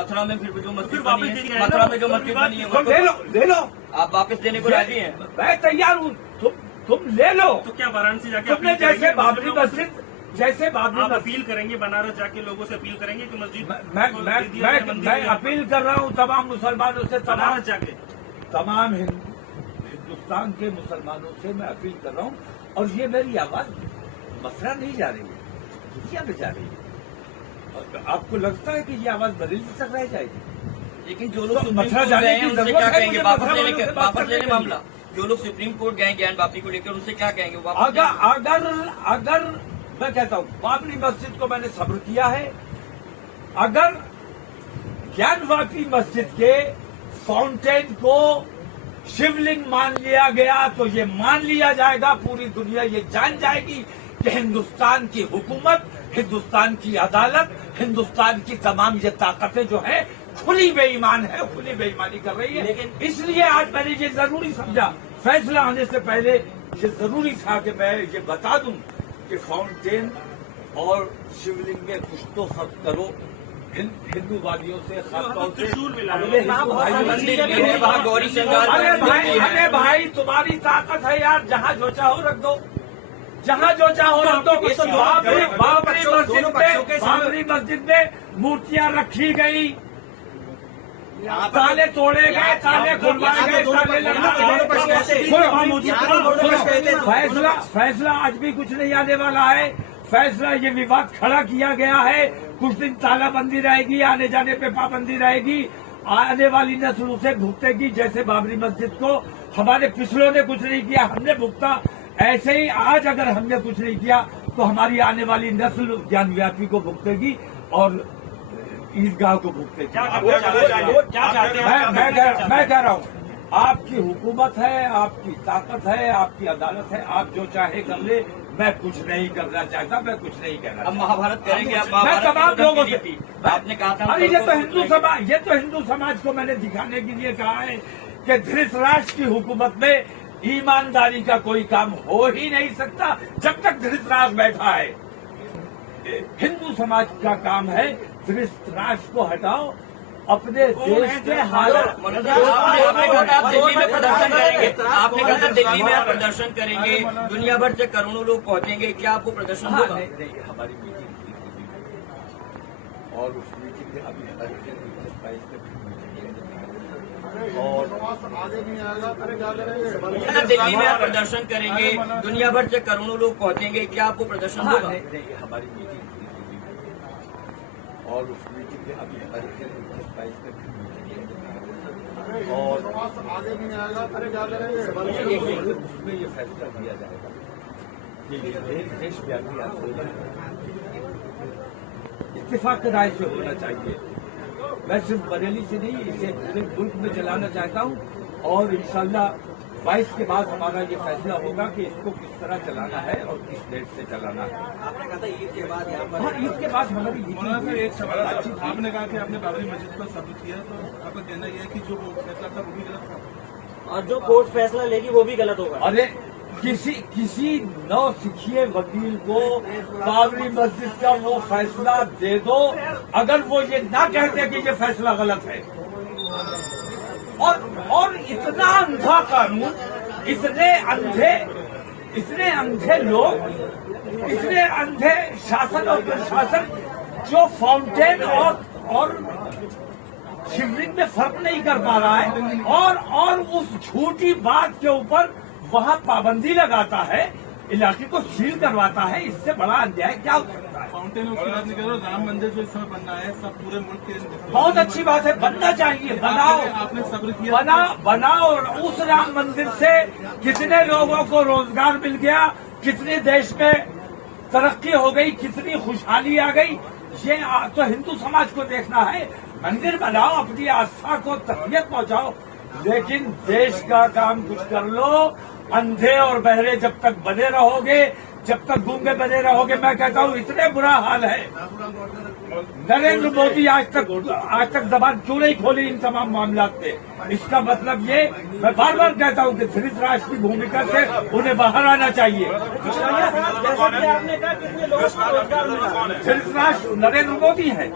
मथुरा में फिर जो मस्जिद बनी है, मथुरा में जो मस्जिद बनी है तुम ले लो आप वापस देने को राजी हैं? मैं तैयार हूँ, तुम ले लो। तो क्या वाराणसी जाके तुमने जैसे बाबरी मस्जिद आप अपील करेंगे, बनारस जाके लोगों से अपील करेंगे कि मस्जिद मैं अपील कर रहा हूँ तमाम मुसलमानों से, बनारस जाके तमाम हिंदुस्तान के मुसलमानों से मैं अपील कर रहा हूँ। और ये मेरी आवाज मथुरा नहीं जा रही है, दुनिया में जा रही है। और आपको लगता है कि ये आवाज बरेली तक रह जाएगी? लेकिन जो लोग मथुरा जाने की उनसे जरूरत क्या है, कहेंगे? मुझे वापस मथुरा लेने वालों से वापस बात लेने करने मामला जो लोग सुप्रीम कोर्ट गए ज्ञान वापी को लेकर, उनसे क्या कहेंगे? वापस अगर मैं कहता हूँ बाबरी मस्जिद को मैंने सब्र किया है, अगर ज्ञान वापी मस्जिद के फाउंटेन को शिवलिंग मान लिया गया तो ये मान लिया जाएगा, पूरी दुनिया ये जान जाएगी कि हिंदुस्तान की हुकूमत, हिंदुस्तान की अदालत, हिंदुस्तान की तमाम ये ताकतें जो है खुली बेईमान है, खुली बेईमानी कर रही है। लेकिन इसलिए आज मैंने ये जरूरी समझा, फैसला आने से पहले ये जरूरी था कि मैं ये बता दूं कि फाउंटेन और शिवलिंग में कुछ तो सब करो। हिंदूवादियों से खासतौर से मंदिर भी है वहाँ, गौरी श्रृंगार अरे भाई तुम्हारी ताकत है यार, जहाँ जो चाहो रख दो, जहाँ जो चाहो रख दो। बाबरी मस्जिद में मूर्तियां रखी गई, ताले तोड़े गए, ताले खुलवाए गए, ताले लगा। फैसला आज भी कुछ नहीं आने वाला है। फैसला ये विवाद खड़ा किया गया है, कुछ दिन तालाबंदी रहेगी, आने जाने पे पाबंदी रहेगी, आने वाली नस्ल उसे भुगतेगी। जैसे बाबरी मस्जिद को हमारे पिछलों ने कुछ नहीं किया, हमने भुगता, ऐसे ही आज अगर हमने कुछ नहीं किया तो हमारी आने वाली नस्ल ज्ञान व्यापी को भुगतेगी और ईदगाह को भुगतेगी। मैं कह रहा हूँ आपकी हुकूमत है, आपकी ताकत है, आपकी अदालत है, आप जो चाहे कर ले, मैं कुछ नहीं करना चाहता, मैं कुछ नहीं कहना। अब महाभारत करेंगे आप? मैं तमाम लोगों से, आपने कहा था अरे ये तो हिंदू समाज को मैंने दिखाने के लिए कहा है कि धृतराष्ट्र की हुकूमत में ईमानदारी का कोई काम हो ही नहीं सकता जब तक धृतराष्ट्र बैठा है। हिंदू समाज का काम है धृतराष्ट्र को हटाओ, अपने देश के हालात। आपने कहा था आप दिल्ली में प्रदर्शन करेंगे, आपने कहा था दिल्ली में आप प्रदर्शन करेंगे, दुनिया भर से करोड़ों लोग पहुंचेंगे, क्या आपको प्रदर्शन होगा? नहीं, हमारी मीटिंग और उस मीटिंग में अभी दिल्ली में आप प्रदर्शन करेंगे, दुनिया भर से करोड़ों लोग पहुंचेंगे, क्या आपको प्रदर्शन होगा? नहीं, हमारी मीटिंग और उस मीटिंग में अभी और उसमें ये फैसला दिया जाएगा कि देशव्यापी आंदोलन इत्तेफाक राय से होना चाहिए। मैं सिर्फ बरेली से नहीं, इसे पूरे मुल्क में चलाना चाहता हूँ और इंशाल्लाह 22 के बाद हमारा ये फैसला होगा कि इसको किस तरह चलाना है और किस डेट से चलाना है। आपने कहा था ईद के बाद यहाँ पर, हाँ, ईद के बाद हमारी मीटिंग। एक सवाल, आपने कहा कि आपने बाबरी मस्जिद पर सब्र किया, तो आपका कहना यह है कि जो फैसला था वो भी गलत था और जो कोर्ट फैसला लेगी वो भी गलत होगा? अरे किसी नौसिखिए वकील को बाबरी मस्जिद का वो फैसला दे दो, अगर वो ये ना कहते कि ये फैसला गलत है, और इतना अंधा कानून, इतने अंधे लोग, इतने अंधे शासन और प्रशासन जो फाउंटेन और शिवलिंग में फर्क नहीं कर पा रहा है और उस झूठी बात के ऊपर वहाँ पाबंदी लगाता है, इलाके को सील करवाता है। इससे बड़ा अन्याय क्या हो सकता है? फाउंटेन उसकी बात नहीं कर रहा, राम मंदिर जो इस समय बनना है सब पूरे मुल्क के बहुत अच्छी बात है, बनना चाहिए, बनाओ। आपने सब्र किया, बनाओ। उस राम मंदिर से कितने लोगों को रोजगार मिल गया, कितने देश में तरक्की हो गई, कितनी खुशहाली आ गई, ये तो हिंदू समाज को देखना है। मंदिर बनाओ, अपनी आस्था को तकलीफ पहुंचाओ, लेकिन देश का काम कुछ कर लो। अंधे और बहरे जब तक बने रहोगे, जब तक गूंगे बने रहोगे, मैं कहता हूँ इतने बुरा हाल है। नरेंद्र मोदी आज तक जबान क्यों नहीं खोली इन तमाम मामलात पे? इसका मतलब ये, मैं बार बार कहता हूँ कि धृतराष्ट्र की भूमिका से उन्हें बाहर आना चाहिए। धृतराष्ट्र नरेंद्र मोदी है।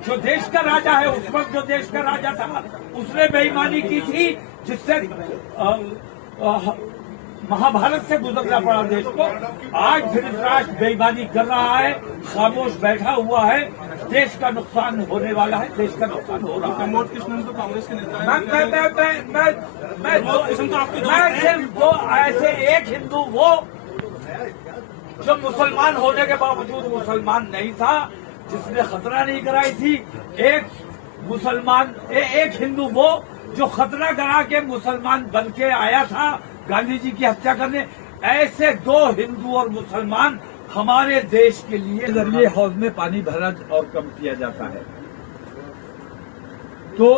जो देश का राजा है, उस वक्त जो देश का राजा था, उसने बेईमानी की थी, जिससे महाभारत से गुजरना पड़ा देश को। आज धृतराष्ट्र बेईमानी कर रहा है, खामोश बैठा हुआ है, देश का नुकसान होने वाला है, देश का नुकसान हो रहा है। प्रमोद कृष्णन तो कांग्रेस के नेता मैं सिर्फ दो ऐसे, एक हिंदू वो जो मुसलमान होने के बावजूद मुसलमान नहीं था, जिसने खतरा नहीं कराई थी, एक हिंदू वो जो खतरा करा के मुसलमान बन के आया था गांधी जी की हत्या करने। ऐसे दो हिंदू और मुसलमान हमारे देश के लिए जरिए हौज में पानी भरा और कम किया जाता है। तो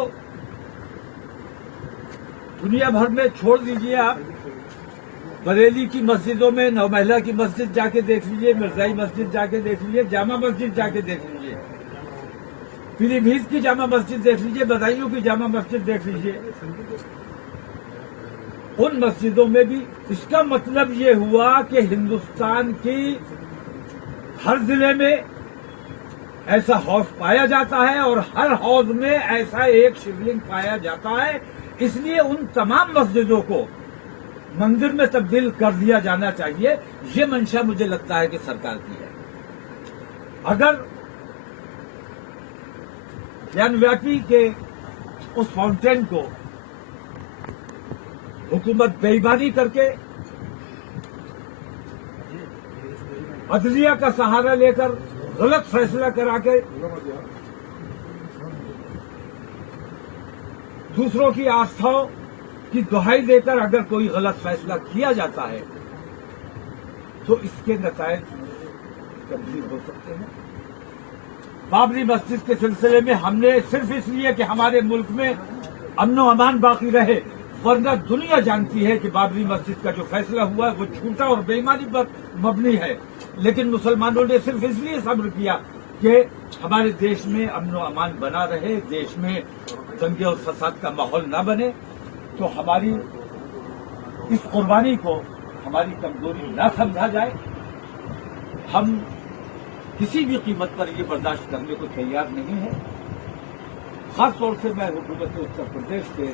दुनिया भर में छोड़ दीजिए, आप बरेली की मस्जिदों में नौमहला की मस्जिद जाके देख लीजिए, मिर्जाई मस्जिद जाके देख लीजिए, जामा मस्जिद जाके देख लीजिए, पीलीभीत की जामा मस्जिद देख लीजिए, बदायूं की जामा मस्जिद देख लीजिए। उन मस्जिदों में भी इसका मतलब ये हुआ कि हिंदुस्तान की हर जिले में ऐसा हौज पाया जाता है और हर हौज में ऐसा एक शिवलिंग पाया जाता है। इसलिए उन तमाम मस्जिदों को मंदिर में तब्दील कर दिया जाना चाहिए। ये मंशा मुझे लगता है कि सरकार की है। अगर ज्ञानव्यापी के उस फाउंटेन को हुकूमत बेईमानी करके अदलिया का सहारा लेकर गलत फैसला करा के दूसरों की आस्थाओं की दुहाई देकर अगर कोई गलत फैसला किया जाता है तो इसके नतायज गंभीर हो सकते हैं। बाबरी मस्जिद के सिलसिले में हमने सिर्फ इसलिए कि हमारे मुल्क में अमन व अमान बाकी रहे, वरना दुनिया जानती है कि बाबरी मस्जिद का जो फैसला हुआ है वो झूठा और बेईमानी पर मबनी है। लेकिन मुसलमानों ने सिर्फ इसलिए सब्र किया कि हमारे देश में अमन व अमान बना रहे, देश में दंगे और फसाद का माहौल न बने। तो हमारी इस कुर्बानी को हमारी कमजोरी न समझा जाए। हम किसी भी कीमत पर ये बर्दाश्त करने को तैयार नहीं है। खासतौर से मैं हुकूमत उत्तर प्रदेश से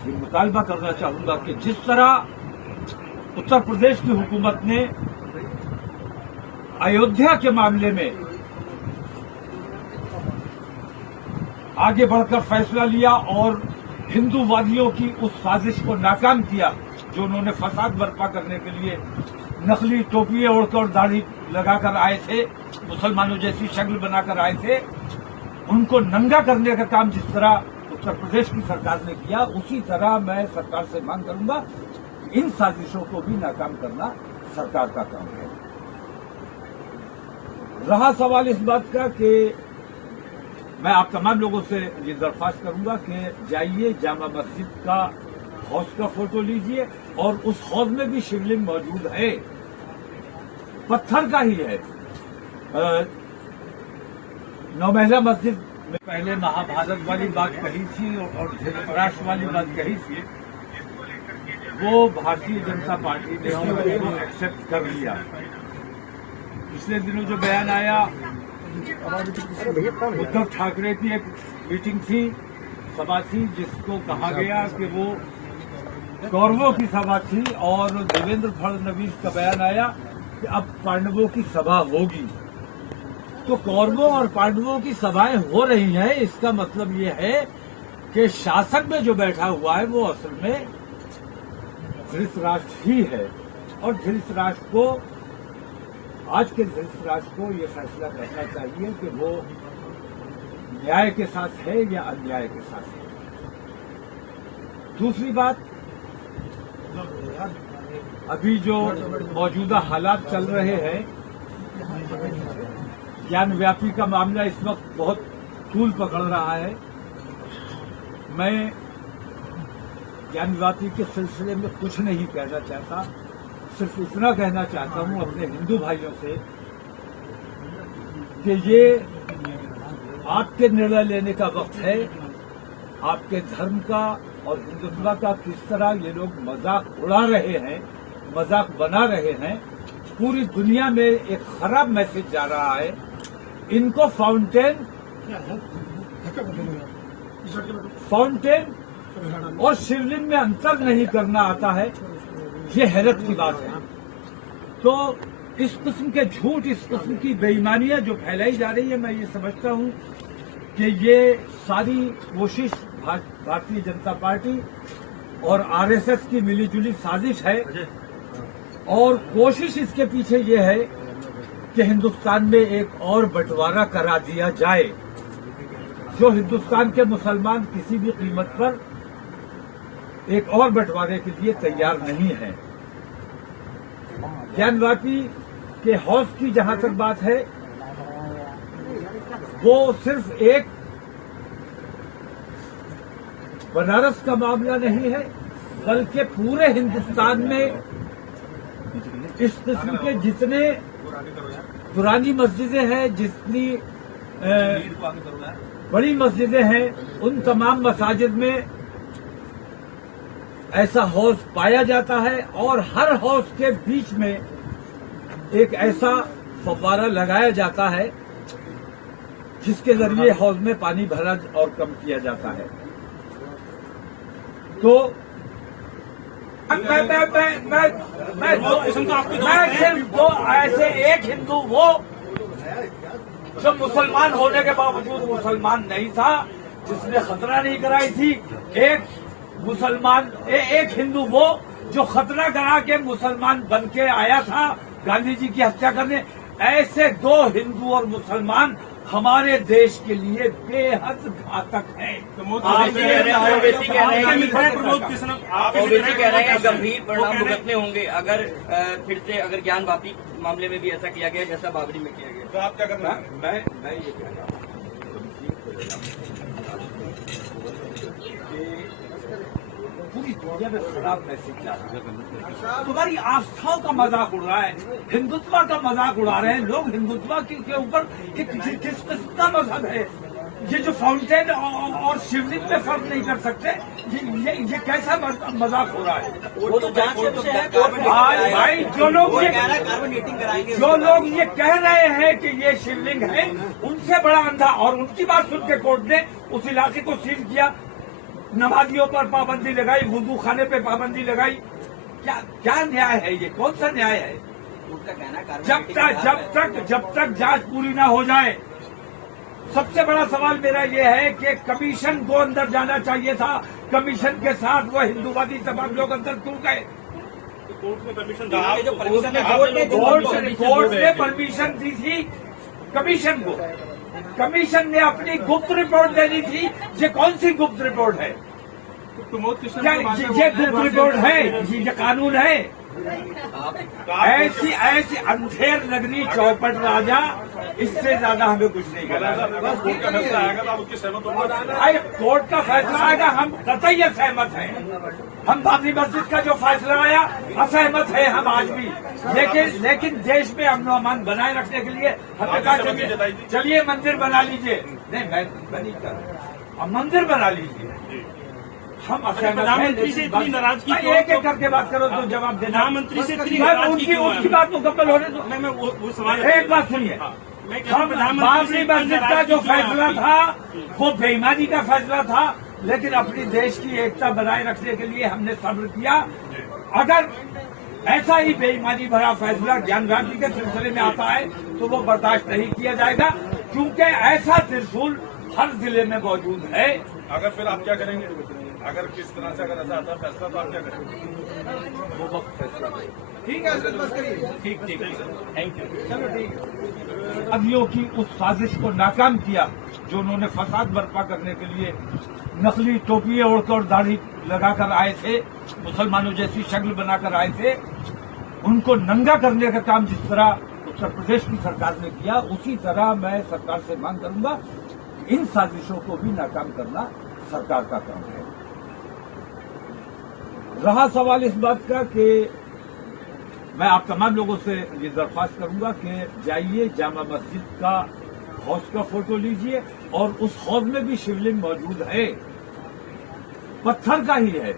ये मुतालबा करना चाहूंगा कि जिस तरह उत्तर प्रदेश की हुकूमत ने अयोध्या के मामले में आगे बढ़कर फैसला लिया और हिंदूवादियों की उस साजिश को नाकाम किया जो उन्होंने फसाद बर्पा करने के लिए नकली टोपियां ओढ़कर दाढ़ी लगाकर आए थे, मुसलमानों जैसी शक्ल बनाकर आए थे, उनको नंगा करने का काम जिस तरह उत्तर प्रदेश की सरकार ने किया, उसी तरह मैं सरकार से मांग करूंगा इन साजिशों को भी नाकाम करना सरकार का काम है। रहा सवाल इस बात का कि मैं आप तमाम लोगों से ये दरख्वास्त करूंगा कि जाइए जामा मस्जिद का हौज का फोटो लीजिए और उस हौज में भी शिवलिंग मौजूद है, पत्थर का ही है। नौमहला मस्जिद में पहले महाभारत वाली बात कही थी और धृतराष्ट्र वाली बात कही थी, वो भारतीय जनता पार्टी ने उसको एक्सेप्ट कर लिया। पिछले दिनों जो बयान आया, उद्धव ठाकरे की एक मीटिंग थी, सभा थी, जिसको कहा गया कि वो कौरवों की सभा थी, और देवेंद्र फडणवीस का बयान आया कि अब पांडवों की सभा होगी। तो कौरवों और पांडवों की सभाएं हो रही हैं, इसका मतलब ये है कि शासन में जो बैठा हुआ है वो असल में धृतराष्ट्र ही है। और धृतराष्ट्र को, आज के धृतराष्ट्र को ये फैसला करना चाहिए कि वो न्याय के साथ है या अन्याय के साथ है। दूसरी बात, अभी जो मौजूदा हालात चल रहे हैं, ज्ञानव्यापी का मामला इस वक्त बहुत तूल पकड़ रहा है। मैं ज्ञानव्यापी के सिलसिले में कुछ नहीं कहना चाहता, सिर्फ इतना कहना चाहता हूं अपने हिंदू भाइयों से कि ये आपके निर्णय लेने का वक्त है। आपके धर्म का और हिंदुत्व का किस तरह ये लोग मजाक उड़ा रहे हैं, मजाक बना रहे हैं, पूरी दुनिया में एक खराब मैसेज जा रहा है इनको फाउंटेन और शिवलिंग में अंतर नहीं करना आता है, ये हैरत की बात है। तो इस किस्म के झूठ, इस किस्म की बेईमानियां जो फैलाई जा रही है, मैं ये समझता हूं कि ये सारी कोशिश भारतीय जनता पार्टी और आरएसएस की मिलीजुली साजिश है। और कोशिश इसके पीछे ये है कि हिंदुस्तान में एक और बंटवारा करा दिया जाए, जो हिंदुस्तान के मुसलमान किसी भी कीमत पर एक और बंटवारे के लिए तैयार नहीं है। ज्ञानवापी के हौज की जहां तक बात है, वो सिर्फ एक बनारस का मामला नहीं है, बल्कि पूरे हिंदुस्तान में इस किस्म के जितने पुरानी मस्जिदें हैं, जितनी बड़ी मस्जिदें हैं, उन तमाम मसाजिद में ऐसा हौज पाया जाता है। और हर हौज के बीच में एक ऐसा फव्वारा लगाया जाता है जिसके जरिए हौज में पानी भरा और कम किया जाता है। तो मैं सिर्फ दो ऐसे, एक हिंदू वो जो मुसलमान होने के बावजूद मुसलमान नहीं था, जिसने खतरा नहीं कराई थी। एक मुसलमान, एक हिंदू वो जो खतरा करा के मुसलमान बन के आया था गांधी जी की हत्या करने। ऐसे दो हिंदू और मुसलमान हमारे देश के लिए बेहद घातक है। ओवैसी कह रहे हैं गंभीर परिणाम भुगतने होंगे अगर फिर से अगर ज्ञानवापी मामले में भी ऐसा किया गया जैसा बाबरी में किया गया। तो आप क्या करना है? मैं ये कह रहा हूँ पूरी दुनिया में खराब मैसेज जा रहा है। तुम्हारी आस्थाओं का मजाक उड़ रहा है, हिंदुत्व का मजाक उड़ा रहे हैं लोग। हिंदुत्व के ऊपर किस किस्म का मजहब है? ये जो फाउंटेन और शिवलिंग में फर्क नहीं कर सकते, ये कैसा मजाक हो रहा है? वो तो जांच से है। भाई जो लोग ये कह रहे हैं कि ये शिवलिंग है, उनसे बड़ा अंधा। और उनकी बात सुन के कोर्ट ने उस इलाके को सील किया, नमाजियों पर पाबंदी लगाई, वुजू खाने पे पाबंदी लगाई। क्या न्याय है ये? कौन सा न्याय है? उनका कहना जब तक जांच पूरी ना हो जाए, सबसे बड़ा सवाल मेरा ये है कि कमीशन को अंदर जाना चाहिए था। कमीशन के साथ वो हिंदूवादी तमाम लोग अंदर क्यों गए? कोर्ट ने परमिशन कोर्ट ने परमिशन दी थी कमीशन को। कमीशन ने अपनी गुप्त रिपोर्ट देनी थी। ये कौन सी गुप्त रिपोर्ट है? क्या ये गुप्त रिपोर्ट है? ये कानून है? ऐसी अंधेर नगरी चौपट राजा, इससे ज्यादा हमें कुछ नहीं करना। कोर्ट का फैसला आएगा, हम कतई असहमत हैं। हम बाबरी मस्जिद का जो फैसला आया, असहमत है हम आज भी। लेकिन देश में अमन अमान बनाए रखने के लिए हमने कहा चलिए मंदिर बना लीजिए। नहीं, मैं नहीं कर रहा, मंदिर बना लीजिए। हम प्रधानमंत्री से इतनी नाराजगी, एक एक करके बात करो तो जवाब देना। प्रधानमंत्री से इतनी नाराजगी उनकी बात मुकम्मल होने दो। मैं वो सवाल, एक बात सुनिए, हम बाबरी मस्जिद का जो फैसला था वो बेईमानी का फैसला था, लेकिन अपनी देश की एकता बनाए रखने के लिए हमने सब्र किया। अगर ऐसा ही बेईमानी भरा फैसला ज्ञानवापी के सिलसिले में आता है तो वो बर्दाश्त नहीं किया जाएगा, क्योंकि ऐसा त्रिशूल हर जिले में मौजूद है। अगर फिर आप क्या करेंगे? अगर किस तरह से अगर ऐसा आता है फैसला तो आप क्या करेंगे? वो वक्त फैसला ठीक है, बस करिए। ठीक, थैंक यू। चलो ठीक। अभियों की उस साजिश को नाकाम किया जो उन्होंने फसाद बर्पा करने के लिए नकली टोपियां ओढ़कर दाढ़ी लगाकर आए थे, मुसलमानों जैसी शक्ल बनाकर आए थे। उनको नंगा करने का काम जिस तरह उत्तर प्रदेश की सरकार ने किया, उसी तरह मैं सरकार से मांग करूंगा इन साजिशों को भी नाकाम करना सरकार का काम है। रहा सवाल इस बात का कि मैं आप तमाम लोगों से ये दरख्वास्त करूंगा कि जाइए जामा मस्जिद का हौज का फोटो लीजिए, और उस हौज में भी शिवलिंग मौजूद है, पत्थर का ही है।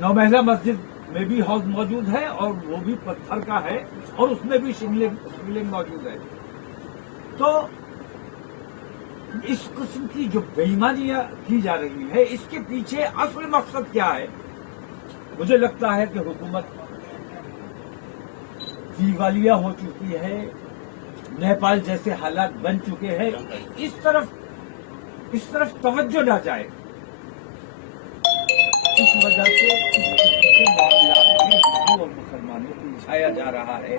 नौमहला मस्जिद बेबी हाउस मौजूद है और वो भी पत्थर का है और उसमें भी शिवलिंग मौजूद है। तो इस किस्म की जो बेईमानियां की जा रही है, इसके पीछे असल मकसद क्या है? मुझे लगता है कि हुकूमत दिवालिया हो चुकी है, नेपाल जैसे हालात बन चुके हैं। इस तरफ तवज्जो ना जाए, इस वजह से इस मामला में हिंदू और मुसलमानों को उठाया जा रहा है।